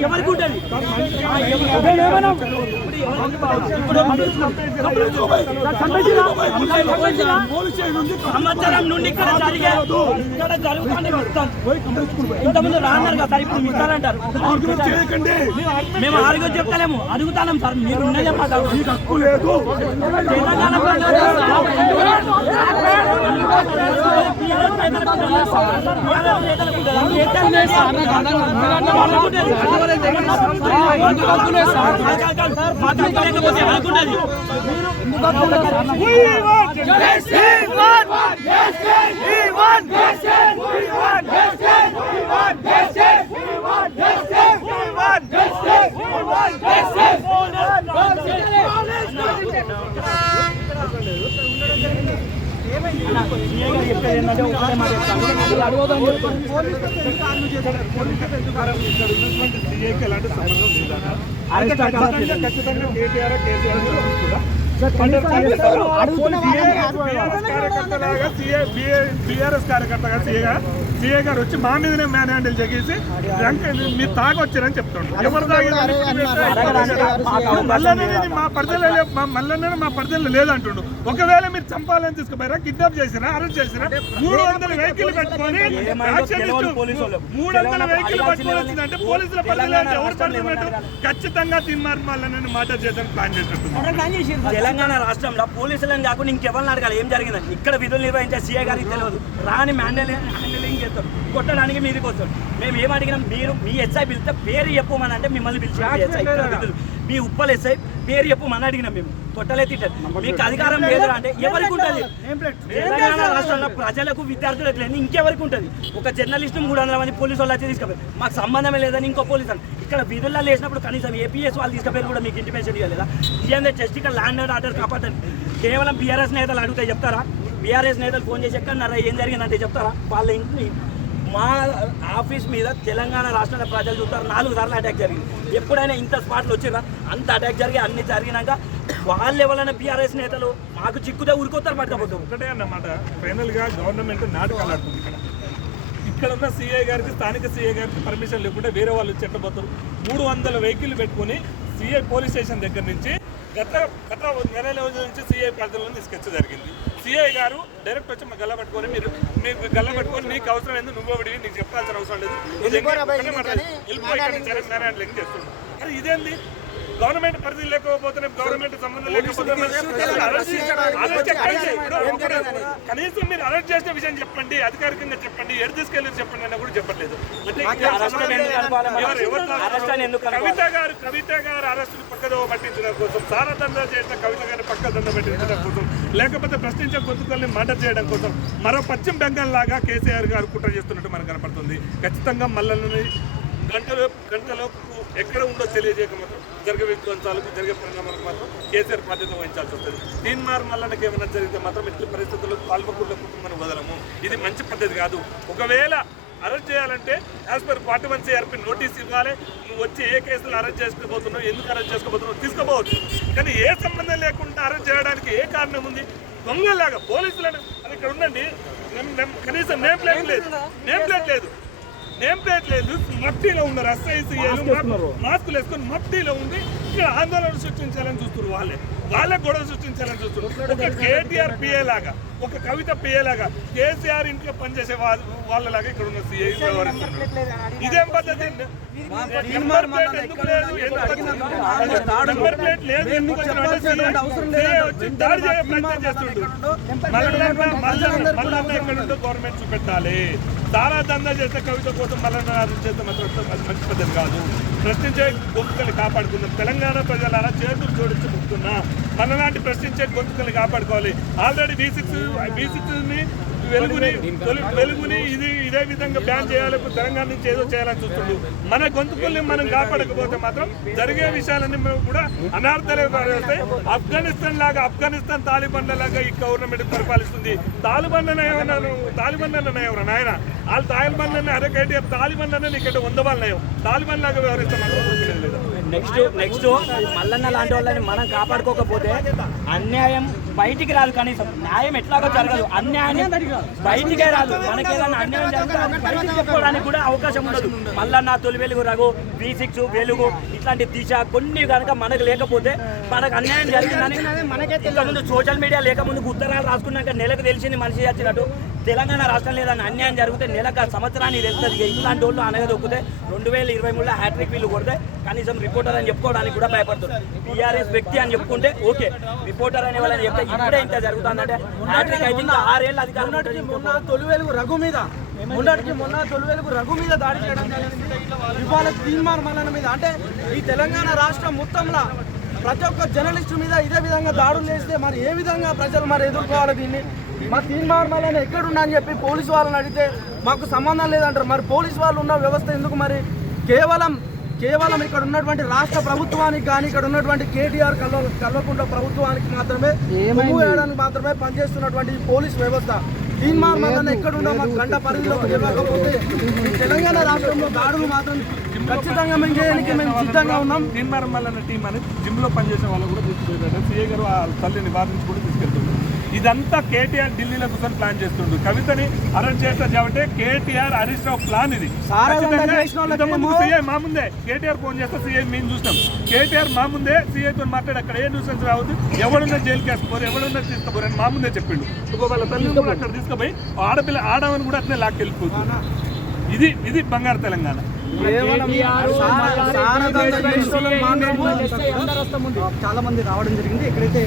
ఎవరికి ఉంటుంది సంవత్సరం నుండి ఇక్కడ జరుగుతుంది ఇంతకుముందు రాన్నారు కదా సార్, ఇప్పుడు మిగతాలంటారు. మేము ఆరోగ్యం చెప్తలేము, అడుగుతాం సార్. మీరు ఉన్నదే మా హక్కు లేదు. తెలంగాణ బీఆర్ఎస్ కార్యకర్తగా సీఏ గారు వచ్చి మా మీదనే మ్యాన్ హ్యాండిల్ చేసి మీరు తాగొచ్చారని చెప్తాడు. ఎవరు మా పరిధిలో మా పరిధిలో లేదంటుండు. ఒకవేళ మీరు చంపాలని తీసుకుపోయారా, కిడ్నాప్ చేసినా, అరెస్ట్ చేసినా 300 వెహికల్ పెట్టుకొని 300 వెహికల్ పట్టుకొని వచ్చిందంటే పోలీసుల పరిధిలో అంటే ఎవరు పరిధిలో ఖచ్చితంగా తీర్మానం మల్లన్నని మాట చేయడానికి ప్లాన్ చేసినట్టు. తెలంగాణ రాష్ట్రంలో పోలీసులను కాకుండా ఇంకెవరిని అడగాలి ఏం జరిగిందని. ఇక్కడ విధులు నిర్వహించే సీఏ గారికి తెలియదు. రాని హ్యాండిలింగ్ చేస్తారు, కొట్టడానికి మీదకి వస్తారు. మేము ఏం అడిగినాం, మీరు మీ ఎస్ఐ పిలిస్తే పేరు చెప్పమని అంటే మిమ్మల్ని పిలిచి మీ ఉప్పల్ ఎస్ఐ పేరు చెప్పమని అడిగినాం. మేము కొట్టలే తిట్టారు. మీకు అధికారం లేదు అంటే ఎవరికి ఉంటుంది? తెలంగాణ రాష్ట్రంలో ప్రజలకు విద్యార్థులకు లేదు, ఇంకెవరికి ఉంటుంది? ఒక జర్నలిస్ట్ 300 మంది పోలీసు వాళ్ళు వచ్చి తీసుకుపోయారు. మాకు సంబంధమే లేదని ఇంకో పోలీసు అని ఇక్కడ విధుల్లో లేసినప్పుడు కనీసం ఏపీఎస్ వాళ్ళు తీసుకుపోయారు కూడా మీకు ఇంటిమేషన్ ఇవ్వలేదా? ఇదే జస్ట్ ఇక్కడ ల్యాండ్ అండ్ ఆర్డర్ కాపాడండి. కేవలం బీఆర్ఎస్ నేతలు అడిగితే చెప్తారా? బీఆర్ఎస్ నేతలు ఫోన్ చేసి ఎక్కడన్నారా, ఏం జరిగిందంటే చెప్తారా? వాళ్ళ ఇంట్లో మా ఆఫీస్ మీద తెలంగాణ రాష్ట్రంలో ప్రజలు చూస్తారు 4 సార్లు అటాక్ జరిగింది. ఎప్పుడైనా ఇంత స్పాట్లు వచ్చినా అంత అటాక్ జరిగి అన్ని జరిగినాక వాళ్ళు ఎవరైనా బీఆర్ఎస్ నేతలు మాకు చిక్కుతే ఊరికొస్తారు పట్టుకపోతాం. ఒకటే అన్నమాట, ఫైనల్గా గవర్నమెంట్ నాటకాలు ఆడుతుంది. ఇక్కడ ఉన్న సీఏ గారికి, స్థానిక సీఏ గారికి పర్మిషన్ లేకుంటే వేరే వాళ్ళు చెట్టబోతారు. 300 వెహికల్ పెట్టుకుని సీఐ పోలీస్ స్టేషన్ దగ్గర నుంచి గత నెల రోజుల నుంచి సీఐ పరిధిలో తీసుకొచ్చ జరిగింది. సీఐ గారు డైరెక్ట్ వచ్చి గల్ల పట్టుకొని మీకు గల్ల పట్టుకొని నీకు అవసరం ఎందుకు నువ్వు ఒకటి నీకు చెప్పాల్సిన అవసరం లేదు, హ్యాండ్లింగ్ చేస్తున్నాడు. అది ఇదేంది? గవర్నమెంట్ పరిధి లేకపోతే గవర్నమెంట్ సంబంధం లేకపోతే కనీసం మీరు అరెస్ట్ చేసిన విషయం చెప్పండి, అధికారికంగా చెప్పండి, ఎడు తీసుకెళ్ళి చెప్పండి అని కూడా చెప్పట్లేదు. కవిత గారు అరెస్టును పక్కదో పట్టించడం కోసం, సారదండ చేసిన కవిత గారిని పక్కదండ పట్టించడం కోసం, లేకపోతే ప్రశ్నించే గొంతుకల్ని మర్డర్ చేయడం కోసం మరో పశ్చిమ బెంగాల్ లాగా కేసీఆర్ గారు కుట్ర చేస్తున్నట్టు మనకు కనపడుతుంది. ఖచ్చితంగా మల్లన్నని గంటలోపు ఎక్కడ ఉందో తెలియజేయక మాత్రం జరిగే విధ్వంసాలకు, జరిగే పరిణామాలకు మాత్రం కేసీఆర్ బాధ్యత వహించాల్సి వస్తుంది. తీన్మార్ మల్లన్నకి ఏమైనా జరిగితే మాత్రం ఇట్ల పరిస్థితుల్లో పాల్పకుండా కుటుంబాన్ని వదలము. ఇది మంచి పద్ధతి కాదు. ఒకవేళ అరెస్ట్ చేయాలంటే యాజ్ పర్ 41 CRP నోటీస్ ఇవ్వాలి. నువ్వు వచ్చి ఏ కేసులు అరెస్ట్ చేసుకోబోతున్నావు, ఎందుకు అరెస్ట్ చేసుకోబోతున్నావు తీసుకోపోవచ్చు. కానీ ఏ సంబంధం లేకుండా అరెస్ట్ చేయడానికి ఏ కారణం ఉంది? దొంగలాగా పోలీసులను అది ఇక్కడ ఉండండి, కనీసం నేమ్ ప్లేట్ లేదు, మట్టిలో ఉన్నారు. ఎస్ఐసీఏలు మాస్కులు వేసుకొని మట్టిలో ఉంది. ఇక్కడ ఆందోళన సృష్టించాలని చూస్తున్నారు. వాళ్ళే గొడవ సృష్టించాలని చూస్తున్నారు. ఒక కేటీఆర్ పిఏ లాగా, ఒక కవిత పిఏ లాగా, కేసీఆర్ ఇంట్లో పనిచేసే వాళ్ళలాగా ఇక్కడ ఉన్న సీఐ వ్యవహరిస్తున్నారు. ఇదేం పద్ధతి? నెంబర్ ప్లేట్ ఎందుకు లేదు? నెంబర్ ప్లేట్ లేదు ఎందుకు వచ్చి దాడి చేయ ప్రయత్నం చేస్తుండ్రు. మళ్ళీ ఎక్కడ ఉందో గవర్నమెంట్ చూపెట్టాలి. చాలా దందా చేస్తే కవిత కోసం మళ్ళీ చేస్తే మాత్రం అది మంచి పద్ధతి కాదు. ప్రశ్నించే గొంతుకలు కాపాడుకుందాం. తెలంగాణ ప్రజలారా చేతులు జోడించి ముక్కున్నా మనలాంటి ప్రశ్నించే గొంతుకలు కాపాడుకోవాలి. ఆల్రెడీ B6ని వెలుగుని ఇదే విధంగా బ్యాన్ చేయాలి, తెలంగాణ నుంచి ఏదో చేయాలని చూస్తుండ్రు. మన గొంతుకుల్ని మనం కాపాడకపోతే మాత్రం జరిగే విషయాలన్నీ కూడా అనార్థాలే వస్తాయి. ఆఫ్ఘనిస్తాన్ తాలిబాన్ల లాగా ఈ గవర్నమెంట్ పరిపాలిస్తుంది. తాలిబాన్ అన్న ఎవరు నాయన? వాళ్ళు తాలిబాన్ అరే కేటీఆర్ తాలిబాన్ అన్న నీకంటే 100 వాళ్ళు నయం. తాలిబాన్ లాగా వ్యవహరిస్తాం. నెక్స్ట్ మల్లన్న లాంటి వాళ్ళని మనం కాపాడుకోకపోతే అన్యాయం బయటికి రాదు. కనీసం న్యాయం ఎట్లాగో జరగదు, అన్యాయం బయటికే రాదు. మనకి ఏదైనా అన్యాయం బయటికి చెప్పుకోవడానికి కూడా అవకాశం ఉండదు. మల్లన్న, తొలి వెలుగు, రఘు, V6, వెలుగు ఇట్లాంటి దిశ కొన్ని కనుక మనకు లేకపోతే మనకు అన్యాయం జరిగిందని ఇంతకుముందు సోషల్ మీడియా లేకముందు ఉత్తరాలు రాసుకున్నాక నెలకు తెలిసింది మనిషి వచ్చినట్టు. తెలంగాణ రాష్ట్రం లేదని అన్యాయం జరిగితే నెలకు సంవత్సరానికి తెలుస్తుంది. ఇట్లాంటి వాళ్ళు అనగదొక్కితే 2023లో హ్యాట్రిక్ వీళ్ళు కొడితే కనీసం రిపోర్టర్ అని చెప్పుకోవడానికి కూడా భయపడుతుంది. టీఆర్ఎస్ వ్యక్తి అని చెప్పుకుంటే ఓకే, రిపోర్టర్ అనే వాళ్ళని చెప్తే ఇప్పుడే ఇంత జరుగుతుందంటే హ్యాట్రిక్ అయితే ఇంకా 6 ఏళ్ళ అధికారం ఉంటుంది. మొన్న తొలి వెలుగు రఘు మీద దాడి చేయడం జరిగింది. ఇవాళ తీన్మార్ మల్లన్న మీద, అంటే ఈ తెలంగాణ రాష్ట్రం మొత్తంలో ప్రతి ఒక్క జర్నలిస్టు మీద ఇదే విధంగా దాడులు చేస్తే మరి ఏ విధంగా ప్రజలు మరి ఎదుర్కోవాలి దీన్ని? మరి తీన్మార్ మల్లన్న ఎక్కడున్నా అని చెప్పి పోలీసు వాళ్ళని అడిగితే మాకు సంబంధం లేదంటారు. మరి పోలీసు వాళ్ళు ఉన్న వ్యవస్థ ఎందుకు? మరి కేవలం ఇక్కడ ఉన్నటువంటి రాష్ట్ర ప్రభుత్వానికి కానీ ఇక్కడ ఉన్నటువంటి కేటీఆర్ కల్వకుంట్ల ప్రభుత్వానికి మాత్రమే వేయడానికి మాత్రమే పనిచేస్తున్నటువంటి ఈ పోలీస్ వ్యవస్థ. తీన్మార్ మల్లన్న ఎక్కడున్నా మాకు గంట పరిధిలోకి వెళ్ళకపోతే ఈ తెలంగాణ రాష్ట్రంలో దాడులు మాత్రం ఖచ్చితంగా మేము చేయడానికి మేము సిద్ధంగా ఉన్నాం. తీన్మార్ మల్లన్న టీం అని జిమ్ లో పనిచేసే వాళ్ళు కూడా తీసుకెళ్తారు. సీఏ గారు ఆ తల్లిని బాధించి కూడా తీసుకెళ్తున్నారు. ఇదంతా కేటీఆర్ ఢిల్లీలో కూర్చొని ప్లాన్ చేస్తుండ్రు. కవితని అరెస్ట్ చేస్తారు కాబట్టి కేటీఆర్ హరీష్ రావు ప్లాన్ ఇది. సీఐ మా ముందే కేటీఆర్ ఫోన్ చేస్తే సీఐ మేము చూస్తాం. కేటీఆర్ మా ముందే సీఐతో మాట్లాడి అక్కడ ఏ న్యూసెన్స్ రావద్దు, ఎవడున్నా జైలుకి వేసుకోరు, ఎవడున్నా తీసుకుపోరు అని మా ముందే చెప్పిండు. వాళ్ళ తల్లి కూడా అక్కడ తీసుకుపోయి ఆడమని కూడా అట్లే లాక్కెళ్ళిపోతుంది. ఇది బంగారు తెలంగాణ. చాలా మంది రావడం జరిగింది. ఎక్కడైతే